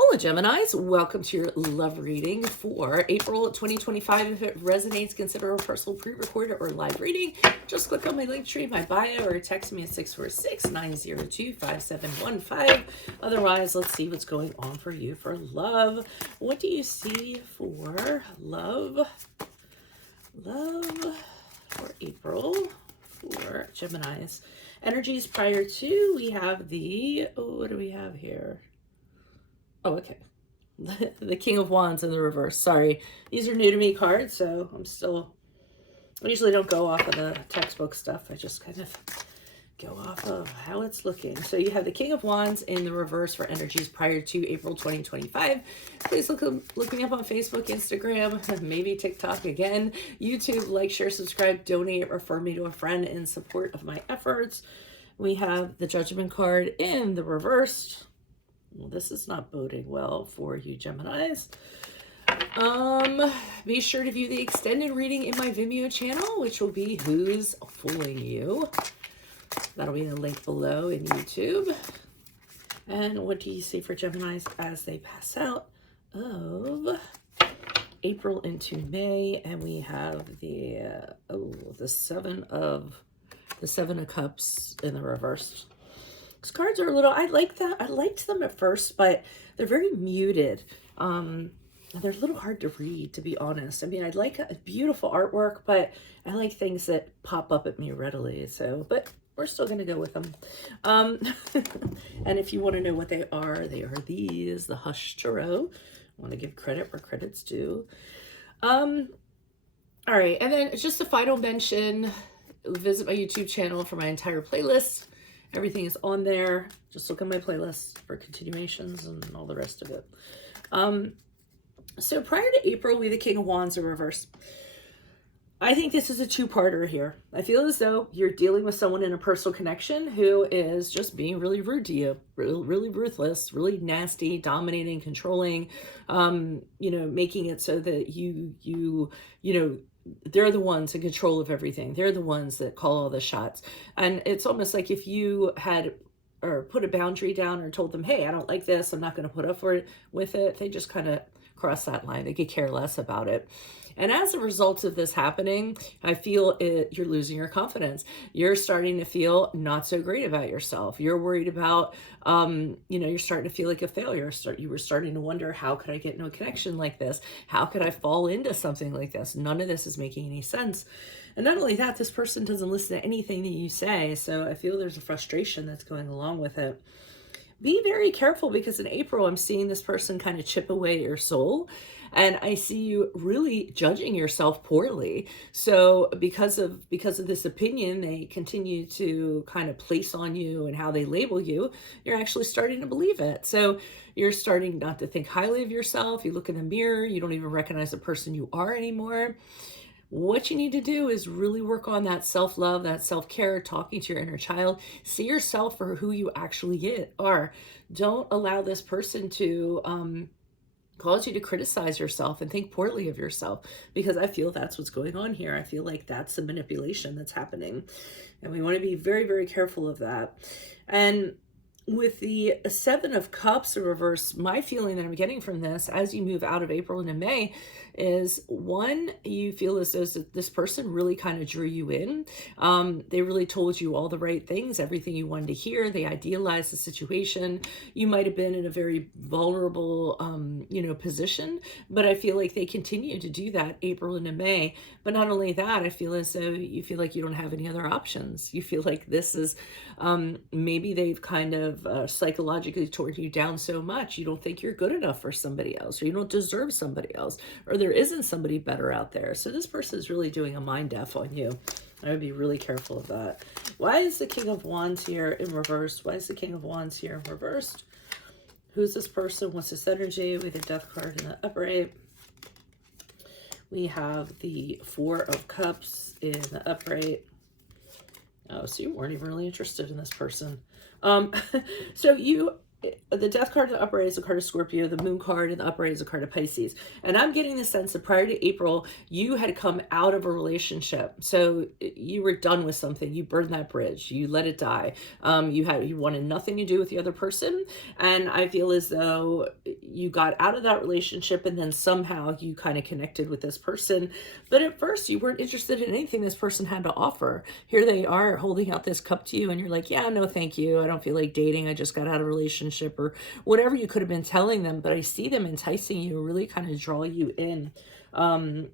Hola, Geminis. Welcome to your love reading for April 2025. If it resonates, consider a personal pre-recorded or live reading. Just click on my link tree, my bio, or text me at 646-902-5715. Otherwise, let's see what's going on for you for love. What do you see for love? Love for April for Geminis. Energies prior to, we have the, what do we have here? Oh, okay. The King of Wands in the reverse. Sorry. These are new to me cards, so I usually don't go off of the textbook stuff. I just kind of go off of how it's looking. So you have the King of Wands in the reverse for energies prior to April 2025. Please look me up on Facebook, Instagram, maybe TikTok again, YouTube. Like, share, subscribe, donate, refer me to a friend in support of my efforts. We have the Judgment card in the reverse. Well, this is not boding well for you, Geminis. Be sure to view the extended reading in my Vimeo channel, which will be Who's Fooling You. That'll be in the link below in YouTube. And what do you see for Geminis as they pass out of April into May? And we have the Seven of Cups in the reverse. These cards are a little, I liked them at first, but they're very muted. They're a little hard to read, to be honest. I mean, I'd like a beautiful artwork, but I like things that pop up at me readily. So, but we're still going to go with them. And if you want to know what they are these, the Hush Tarot. I want to give credit where credit's due. All right. And then just a final mention, visit my YouTube channel for my entire playlist. Everything is on there. Just look at my playlist for continuations and all the rest of it. So prior to April, we have the King of Wands in reverse. I think this is a two-parter here. I feel as though you're dealing with someone in a personal connection who is just being really rude to you, really ruthless, really nasty, dominating, controlling, making it so that they're the ones in control of everything. They're the ones that call all the shots. And it's almost like if you had or put a boundary down or told them, hey, I don't like this, I'm not going to put up with it, they just kind of cross that line. They could care less about it. And as a result of this happening, I feel you're losing your confidence. You're starting to feel not so great about yourself. You're worried about, you're starting to feel like a failure. You were starting to wonder, how could I get into a connection like this? How could I fall into something like this? None of this is making any sense. And not only that, this person doesn't listen to anything that you say. So I feel there's a frustration that's going along with it. Be very careful, because in April, I'm seeing this person kind of chip away at your soul. And I see you really judging yourself poorly. So because of this opinion they continue to kind of place on you and how they label you, you're actually starting to believe it. So you're starting not to think highly of yourself. You look in the mirror, you don't even recognize the person you are anymore. What you need to do is really work on that self-love, that self-care, talking to your inner child. See yourself for who you actually are. Don't allow this person to cause you to criticize yourself and think poorly of yourself, because I feel that's what's going on here. I feel like that's the manipulation that's happening. And we want to be very, very careful of that. And with the Seven of Cups in reverse, my feeling that I'm getting from this as you move out of April into May is, one, you feel as though this person really kind of drew you in. They really told you all the right things, everything you wanted to hear. They idealized the situation. You might have been in a very vulnerable, position, but I feel like they continue to do that April into May. But not only that, I feel as though you feel like you don't have any other options. You feel like this is, maybe they've kind of psychologically torn you down so much you don't think you're good enough for somebody else, or you don't deserve somebody else, or there isn't somebody better out there. So this person is really doing a mind F on you. I would be really careful of that. Why is the King of Wands here in reverse? Why is the King of Wands here in reversed? Who's this person? What's this energy? We have the Death card in the upright. We have the Four of Cups in the upright. Oh, so you weren't even really interested in this person. So the Death card in the upright is a card of Scorpio. The Moon card in the upright is a card of Pisces. And I'm getting the sense that prior to April, you had come out of a relationship. So you were done with something. You burned that bridge. You let it die. You wanted nothing to do with the other person. And I feel as though you got out of that relationship and then somehow you kind of connected with this person. But at first you weren't interested in anything this person had to offer. Here they are holding out this cup to you and you're like, yeah, no, thank you. I don't feel like dating. I just got out of a relationship, or whatever you could have been telling them. But I see them enticing you, really kind of draw you in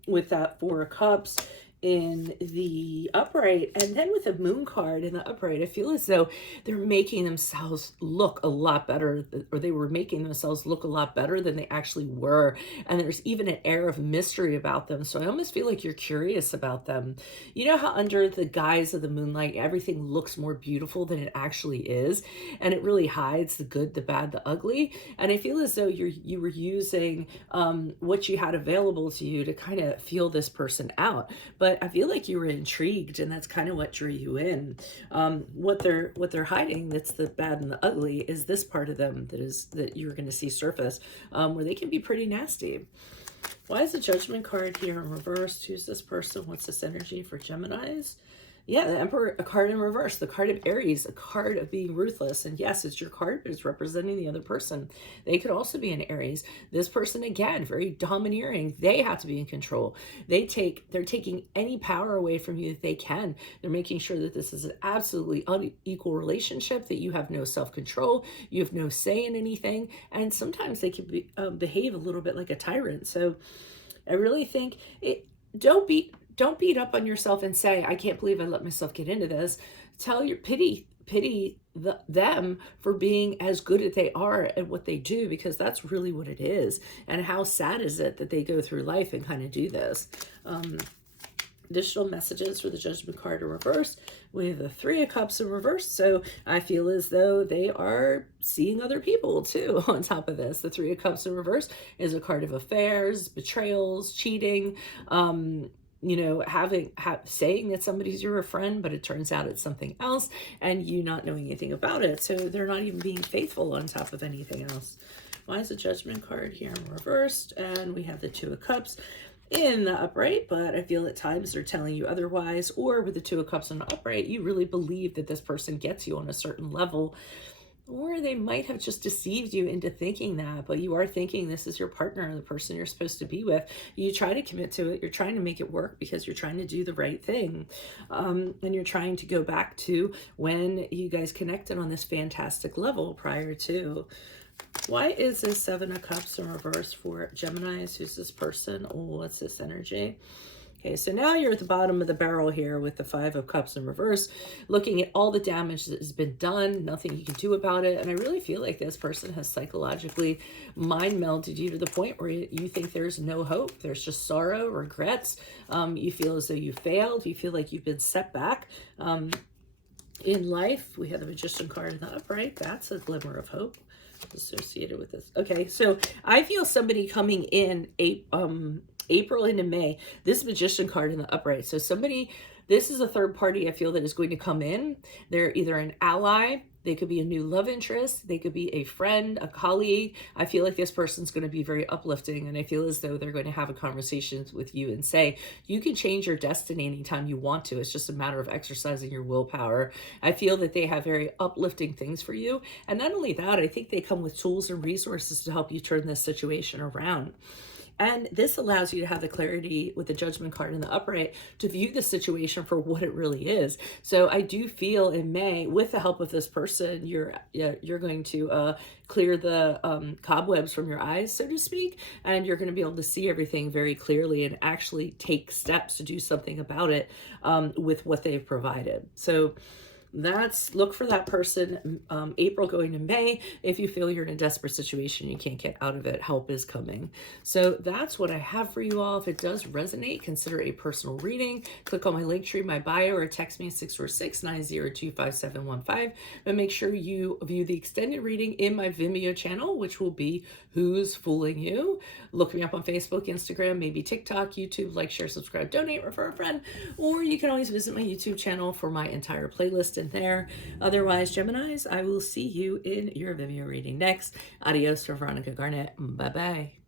with that Four of Cups in the upright, and then with the Moon card in the upright. I feel as though they're making themselves look a lot better, or they were making themselves look a lot better than they actually were, and there's even an air of mystery about them. So I almost feel like you're curious about them. You know how under the guise of the moonlight everything looks more beautiful than it actually is, and it really hides the good, the bad, the ugly. And I feel as though you were using what you had available to you to kind of feel this person out. But I feel like you were intrigued, and that's kind of what drew you in. What they're hiding, that's the bad and the ugly, is this part of them that you're going to see surface, where they can be pretty nasty. Why is the Judgment card here in reverse? Who's this person? What's this energy for Geminis? Yeah, the Emperor, a card in reverse, the card of Aries, a card of being ruthless. And yes, it's your card, but it's representing the other person. They could also be an Aries. This person, again, very domineering. They have to be in control. They're taking any power away from you that they can. They're making sure that this is an absolutely unequal relationship, that you have no self-control, you have no say in anything. And sometimes they can behave a little bit like a tyrant. So I really think don't beat up on yourself and say, I can't believe I let myself get into this. Tell your pity them for being as good as they are at what they do, because that's really what it is. And how sad is it that they go through life and kind of do this? Additional messages for the Judgment card in reverse. We have the Three of Cups in reverse. So I feel as though they are seeing other people too on top of this. The Three of Cups in reverse is a card of affairs, betrayals, cheating, you know, saying that somebody's your friend, but it turns out it's something else, and you not knowing anything about it. So they're not even being faithful on top of anything else. Why is the Judgment card here in reversed? And we have the Two of Cups in the upright, but I feel at times they're telling you otherwise, or with the Two of Cups in the upright, you really believe that this person gets you on a certain level. Or they might have just deceived you into thinking that, but you are thinking this is your partner, the person you're supposed to be with. You try to commit to it. You're trying to make it work because you're trying to do the right thing. And you're trying to go back to when you guys connected on this fantastic level prior to. Why is this Seven of Cups in reverse for Geminis? Who's this person? Oh, what's this energy? Okay, so now you're at the bottom of the barrel here with the Five of Cups in reverse, looking at all the damage that has been done, nothing you can do about it. And I really feel like this person has psychologically mind melded you to the point where you think there's no hope. There's just sorrow, regrets. You feel as though you failed. You feel like you've been set back in life. We have the Magician card in the upright. That's a glimmer of hope associated with this. Okay, so I feel somebody coming in April into May, this Magician card in the upright. So somebody, this is a third party I feel that is going to come in. They're either an ally, they could be a new love interest, they could be a friend, a colleague. I feel like this person's going to be very uplifting, and I feel as though they're going to have a conversation with you and say, you can change your destiny anytime you want to. It's just a matter of exercising your willpower. I feel that they have very uplifting things for you. And not only that, I think they come with tools and resources to help you turn this situation around. And this allows you to have the clarity with the Judgment card in the upright to view the situation for what it really is. So I do feel in May, with the help of this person, you're going to clear the cobwebs from your eyes, so to speak, and you're going to be able to see everything very clearly and actually take steps to do something about it with what they've provided. So look for that person April going to May. If you feel you're in a desperate situation, you can't get out of it, help is coming. So that's what I have for you all. If it does resonate, consider a personal reading. Click on my link tree, my bio, or text me at 646-902-5715. But make sure you view the extended reading in my Vimeo channel, which will be Who's Fooling You. Look me up on Facebook, Instagram, maybe TikTok, YouTube. Like, share, subscribe, donate, refer a friend. Or you can always visit my YouTube channel for my entire playlist in there. Otherwise, Geminis, I will see you in your Vimeo reading next. Adios from Veronica Garnett. Bye-bye.